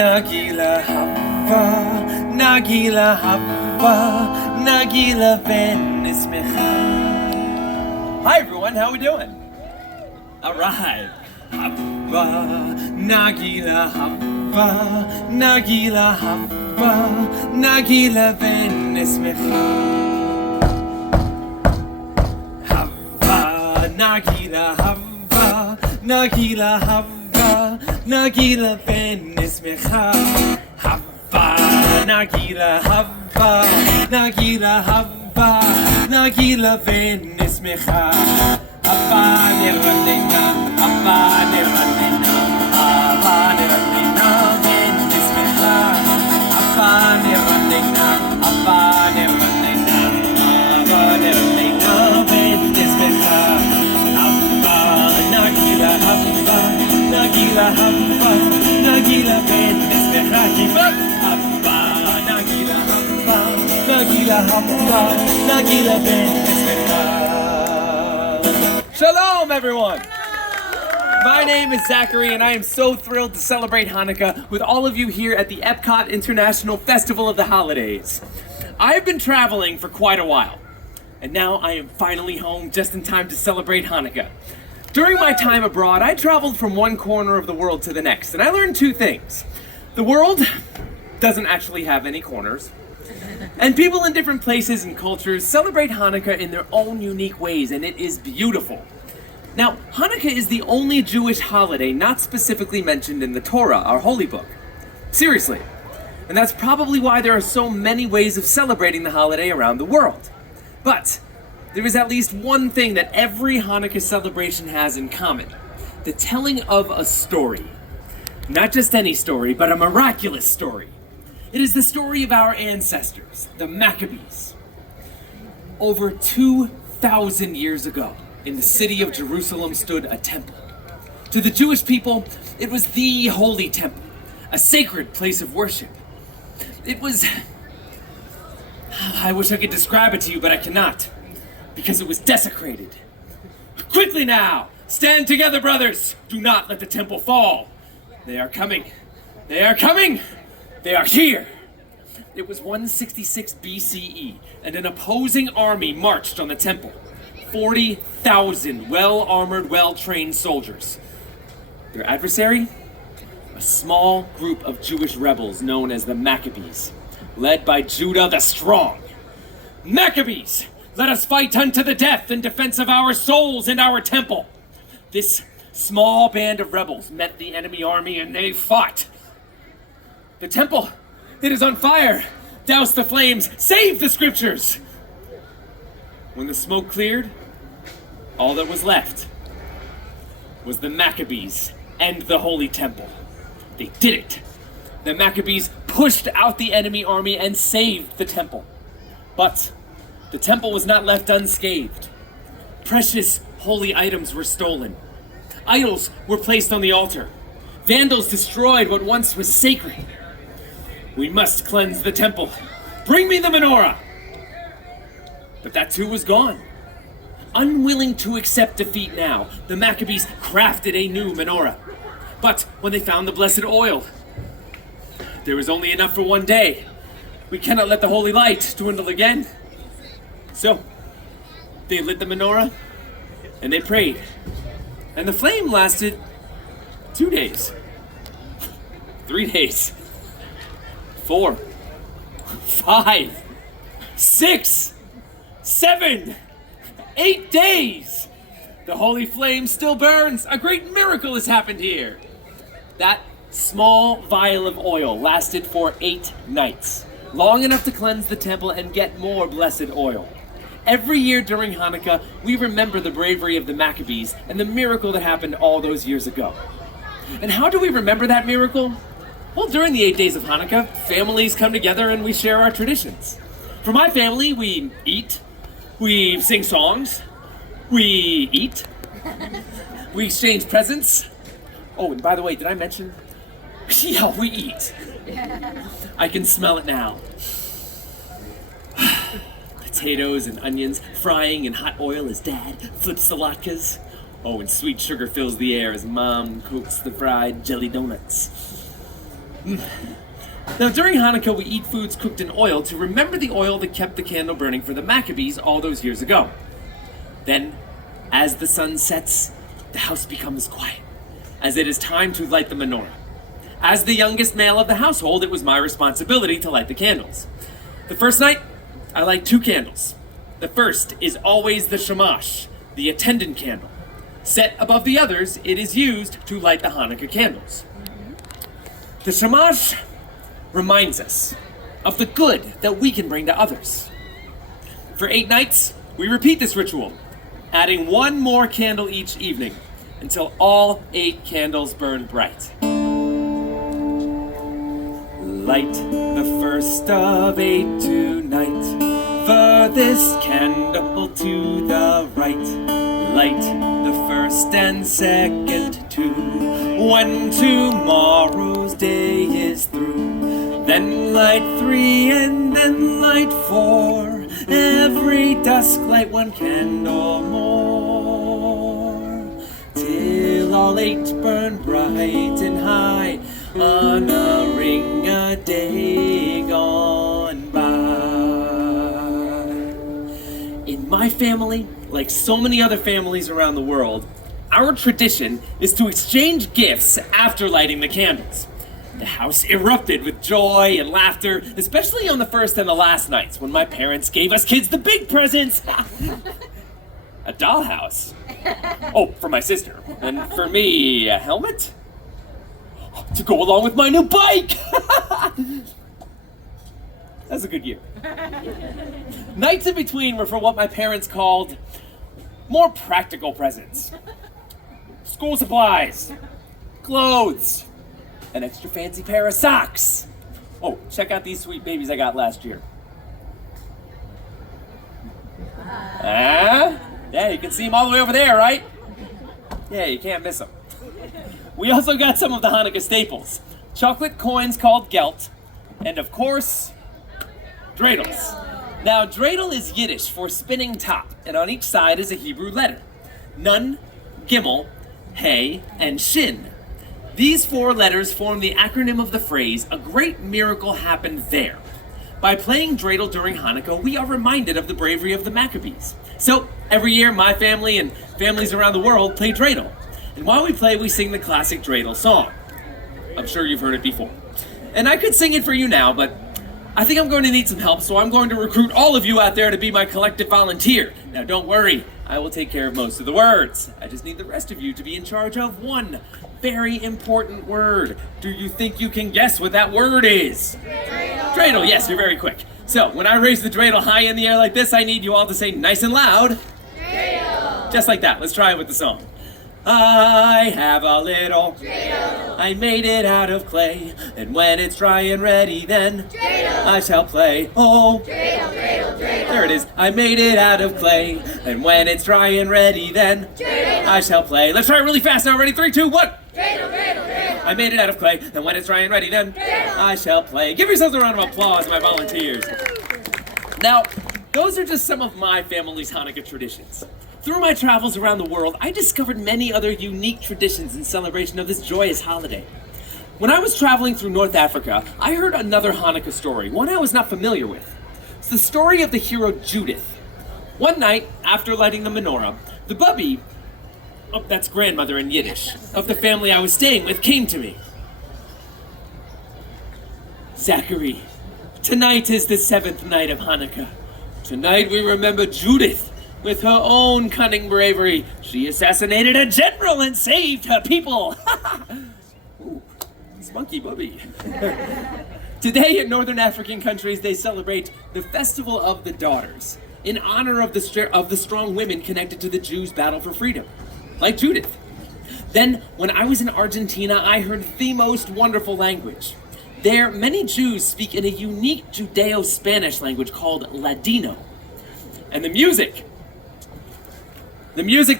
Nagila Hava, Nagila Hava, Nagila Ben Ismecha. Hi everyone, how we doing? Alright. Hava, Nagila Hava, Nagila Hava, Nagila Ben Ismecha. Hava, Nagila Hava, Nagila Hava. Nagila ben ismecha, Hava, Nagila Hava, Nagila Hava, Nagila ben ismecha, Hava neranena, Hava neranena, Hava neranena ben ismecha, Hava neranena, Hava neranena, Hava neranena ben ismecha, Hava Nagila Hava. Nagila Hava, Nagila ben Ismecha, Hava, Nagila Hava, Nagila Hava, Nagila ben Ismecha. Shalom, everyone. My name is Zachary, and I am so thrilled to celebrate Hanukkah with all of you here at the EPCOT International Festival of the Holidays. I've been traveling for quite a while, and now I am finally home just in time to celebrate Hanukkah. During my time abroad, I traveled from one corner of the world to the next, and I learned two things. The world doesn't actually have any corners, and people in different places and cultures celebrate Hanukkah in their own unique ways, and it is beautiful. Now, Hanukkah is the only Jewish holiday not specifically mentioned in the Torah, our holy book. Seriously. And that's probably why there are so many ways of celebrating the holiday around the world. But there is at least one thing that every Hanukkah celebration has in common: the telling of a story. Not just any story, but a miraculous story. It is the story of our ancestors, the Maccabees. Over 2,000 years ago, in the city of Jerusalem stood a temple. To the Jewish people, it was the holy temple, a sacred place of worship. It was... I wish I could describe it to you, but I cannot. Because it was desecrated. Quickly now! Stand together, brothers! Do not let the temple fall! They are coming! They are coming! They are here! It was 166 BCE, and an opposing army marched on the temple. 40,000 well-armored, well-trained soldiers. Their adversary? A small group of Jewish rebels known as the Maccabees, led by Judah the Strong. Maccabees! Let us fight unto the death in defense of our souls and our temple. This small band of rebels met the enemy army and they fought. The temple, it is on fire. Douse the flames, save the scriptures. When the smoke cleared, all that was left was the Maccabees and the Holy Temple. They did it. The Maccabees pushed out the enemy army and saved the temple. But the temple was not left unscathed. Precious holy items were stolen. Idols were placed on the altar. Vandals destroyed what once was sacred. We must cleanse the temple. Bring me the menorah! But that too was gone. Unwilling to accept defeat now, the Maccabees crafted a new menorah. But when they found the blessed oil, there was only enough for one day. We cannot let the holy light dwindle again. So, they lit the menorah, and they prayed. And the flame lasted 2 days. 3 days. 4. 5. 6. 7. 8 days! The holy flame still burns! A great miracle has happened here! That small vial of oil lasted for 8 nights. Long enough to cleanse the temple and get more blessed oil. Every year during Hanukkah, we remember the bravery of the Maccabees and the miracle that happened all those years ago. And how do we remember that miracle? Well, during the 8 days of Hanukkah, families come together and we share our traditions. For my family, we eat, we sing songs, we eat, we exchange presents. Oh, and by the way, did I mention? Yeah, we eat. I can smell it now. Potatoes and onions frying in hot oil as Dad flips the latkes. Oh, and sweet sugar fills the air as Mom cooks the fried jelly donuts. Now, during Hanukkah, we eat foods cooked in oil to remember the oil that kept the candle burning for the Maccabees all those years ago. Then, as the sun sets, the house becomes quiet, as it is time to light the menorah. As the youngest male of the household, it was my responsibility to light the candles. The first night, I light 2 candles. The first is always the shamash, the attendant candle. Set above the others, it is used to light the Hanukkah candles. The shamash reminds us of the good that we can bring to others. For 8 nights, we repeat this ritual, adding 1 more candle each evening until all 8 candles burn bright. Light the first of 8 tonight, furthest candle to the right. Light the first and second too, when tomorrow's day is through. Then light 3 and then light 4, every dusk light 1 candle more, till all 8 burn bright and high, honoring a day gone by. In my family, like so many other families around the world, our tradition is to exchange gifts after lighting the candles. The house erupted with joy and laughter, especially on the first and the last nights when my parents gave us kids the big presents. A dollhouse. Oh, for my sister. And for me, a helmet? To go along with my new bike! That's a good year. Nights in between were for what my parents called more practical presents. School supplies, clothes, an extra fancy pair of socks. Oh, check out these sweet babies I got last year. Yeah, you can see them all the way over there, right? Yeah, you can't miss them. We also got some of the Hanukkah staples. Chocolate coins called gelt, and of course, dreidels. Now, dreidel is Yiddish for spinning top, and on each side is a Hebrew letter. Nun, Gimel, Hey, and Shin. These 4 letters form the acronym of the phrase, a great miracle happened there. By playing dreidel during Hanukkah, we are reminded of the bravery of the Maccabees. So, every year, my family and families around the world play dreidel. And while we play, we sing the classic dreidel song. I'm sure you've heard it before. And I could sing it for you now, but I think I'm going to need some help, so I'm going to recruit all of you out there to be my collective volunteer. Now, don't worry, I will take care of most of the words. I just need the rest of you to be in charge of 1 very important word. Do you think you can guess what that word is? Dreidel. Dreidel, yes, you're very quick. So, when I raise the dreidel high in the air like this, I need you all to say nice and loud, dreidel. Just like that. Let's try it with the song. I have a little dreidel. I made it out of clay, and when it's dry and ready, then dreidel. I shall play. Oh, dreidel, dreidel, dreidel. There it is. I made it out of clay, and when it's dry and ready, then dreidel. I shall play. Let's try it really fast now. Ready? 3, 2, 1. Dreidel, dreidel, dreidel. I made it out of clay, and when it's dry and ready, then dreidel. I shall play. Give yourselves a round of applause, my volunteers. Now, those are just some of my family's Hanukkah traditions. Through my travels around the world, I discovered many other unique traditions in celebration of this joyous holiday. When I was traveling through North Africa, I heard another Hanukkah story, one I was not familiar with. It's the story of the hero Judith. One night, after lighting the menorah, the bubby, oh, that's grandmother in Yiddish, of the family I was staying with came to me. Zachary, tonight is the 7th night of Hanukkah. Tonight we remember Judith. With her own cunning bravery, she assassinated a general and saved her people. Ooh, spunky bubby. Today in Northern African countries, they celebrate the Festival of the Daughters in honor of the strong women connected to the Jews' battle for freedom, like Judith. Then, when I was in Argentina, I heard the most wonderful language. There, many Jews speak in a unique Judeo-Spanish language called Ladino. And the music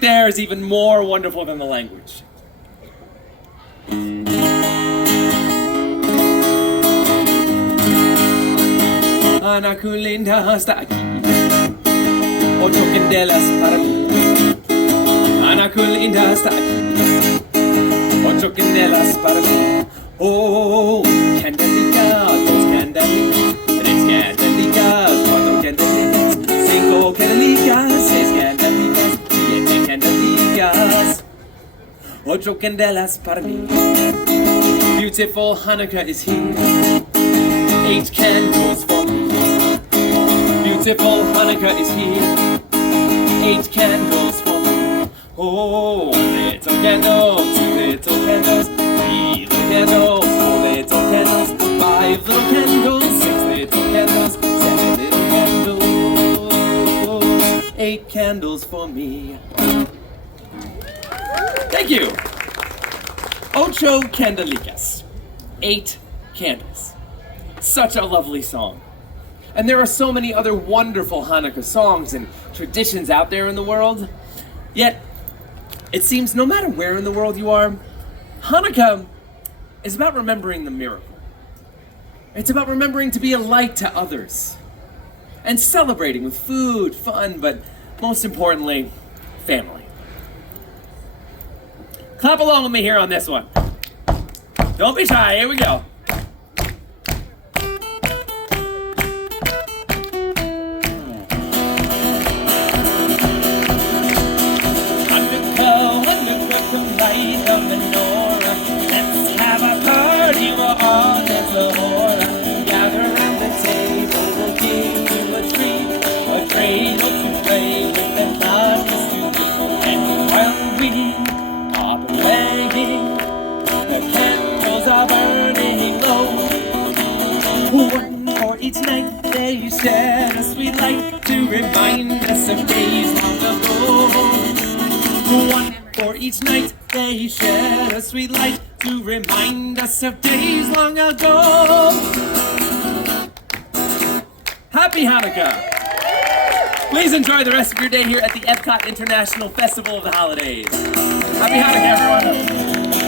there is even more wonderful than the language. Ana Kulinda hasta aquí, ocho candelas para ti. Ana Kulinda hasta aquí, ocho candelas para ti. Oh, candelicas, dos candelicas, tres candelicas, cuatro candelicas, cinco candelicas, seis candelicas, siete candelicas, ocho candelas para mí. Beautiful Hanukkah is here. 8 candles for me. Beautiful Hanukkah is here. 8 candles for me. Oh, one little candle, 2 little candles, 3 little candles, 4 little candles, 5 little candles, 6 little candles, 7 little candles, 8 candles for me. Thank you. Ocho candelicas. 8 candles. Such a lovely song. And there are so many other wonderful Hanukkah songs and traditions out there in the world. Yet, it seems no matter where in the world you are, Hanukkah is about remembering the miracle. It's about remembering to be a light to others. And celebrating with food, fun, but most importantly, family. Clap along with me here on this one. Don't be shy, here we go. Hanukkah, Hanukkah, light the menorah. Let's have a party, we're all in the hora. Gather around the table, we'll give you a dreidel to play with and latkes to do. And while we are playing, the candles are burning low. One for each night they shed a sweet light to remind us of days long ago. One for each night they shed a sweet light to remind us of days long ago. Happy Hanukkah! Please enjoy the rest of your day here at the EPCOT International Festival of the Holidays. Happy Hanukkah, everyone!